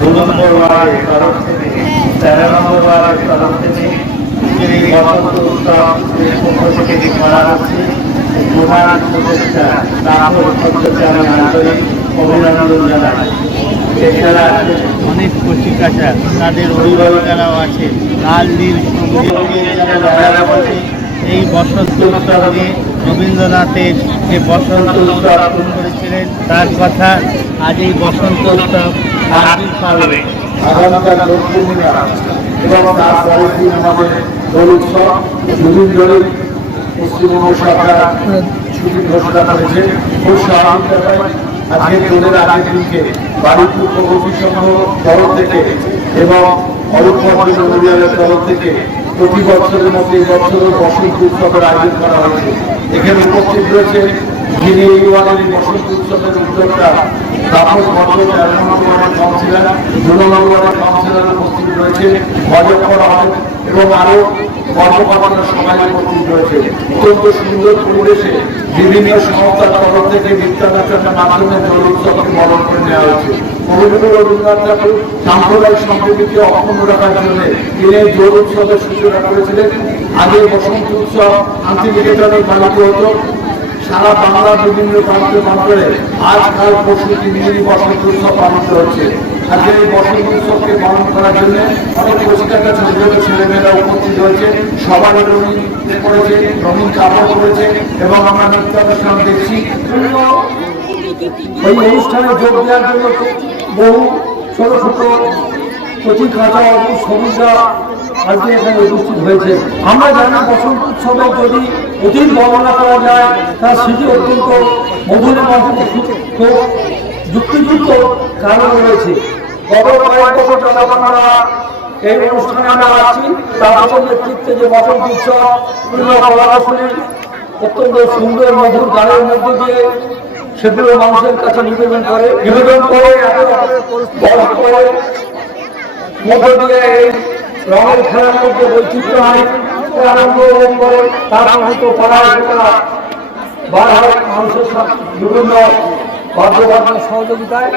নম্বর ওয়ার্ডের তরফ থেকে 13 নম্বর ওয়ার্ডের তরফ থেকে এই বসন্ত উৎসব পক্ষ থেকে করা হচ্ছে। প্রধান উপদেষ্টা তারপর আমি আন্তরিক অভিনন্দন জানাই। এছাড়া অনেক কচিকাঁচা তাদের অভিভাবকেরাও আছে, লাল নীল এই বসন্ত উৎসব নিয়ে রবীন্দ্রনাথের যে বসন্ত উৎসব করেছিলেন তার কথা আজ এই বসন্ত উৎসব পালবে। আগামীকাল দোল পূর্ণিমা এবং তার পরের দিন আমাদের দোল উৎসব। দুদিন ধরে পশ্চিমবঙ্গ সরকার ছুটি ঘোষণা করেছে। খুব স্বাভাবিক ব্যাপার। আজকে দোলের আগের দিনকে বারুইপুর প্রগতি সংঘ তরফ থেকে এবং অরূপ মেমোরিয়ালের তরফ থেকে প্রতি বছরের মধ্যে এই বছরের বসন্ত উৎসবের আয়োজন করা হয়েছে। এখানে উপস্থিত রয়েছে যিনি এই ওয়ার্ডের বসন্ত উৎসবের উদ্যোক্তা তাপস ভট্ট, 13 নম্বর ওয়ার্ডের কাউন্সিলর, 2 নম্বর ওয়ার্ডের কাউন্সিলর উপস্থিত রয়েছে, অজস্র আহমেদ এবং আরো কর্মকর্তারা সবাই উপস্থিত রয়েছে। অত্যন্ত সুন্দর পরিবেশে বিভিন্ন সংস্থার তরফ থেকে নৃত্যানুষ্ঠানের মাধ্যমে দোল উৎসবকে বরণ করে নেওয়া হয়েছে। কবিগুরু রবীন্দ্রনাথ ঠাকুর সাম্প্রদায়িক সম্প্রীতিকে অক্ষুণ্ণ রাখার জন্য তিনি এই দোল উৎসবের সূচনা করেছিলেন। আগে বসন্ত উৎসব শান্তিনিকেতনে পালিত হতো। সারা বাংলার বিভিন্ন প্রান্তে প্রান্তরে আজকাল পরশু তিনদিনই বসন্ত উৎসব পালিত হচ্ছে। আজকে এই বসন্ত উৎসবকে পালন করার জন্য অনেক পরিষ্কারটা ছোট ছোট ছেলেমেয়েরা উপস্থিত হয়েছে। সবাই রঙিন করেছে, রঙিন কাপড় করেছে এবং আমরা নৃত্যানুষ্ঠান দেখছি। ওই অনুষ্ঠানে যোগ দেওয়ার জন্য বহু ছোট ছোট কচি কাঁচা এবং সবুজরা আজকে এখানে উপস্থিত হয়েছে। আমরা জানি বসন্ত উৎসবে যদি অতীত বর্ণনা করা যায় তার স্মৃতি অত্যন্ত মধুর যুক্তিযুক্ত কারণ রয়েছে। গত কয়েক বছর যখন আমরা এই অনুষ্ঠানে আমরা আসছি তাদের নেতৃত্বে যে বসন্ত উৎসব কলাকুশলী অত্যন্ত সুন্দর মধুর গানের মধ্যে দিয়ে সেগুলো মানুষের কাছে নিবেদন করে মধ্য দিয়ে এই রঙের খেলার মধ্যে বৈচিত্র্য হয়, আনন্দ করে তার হয়তো মানুষের বিভিন্ন বাদ্যবাদনের সহযোগিতায়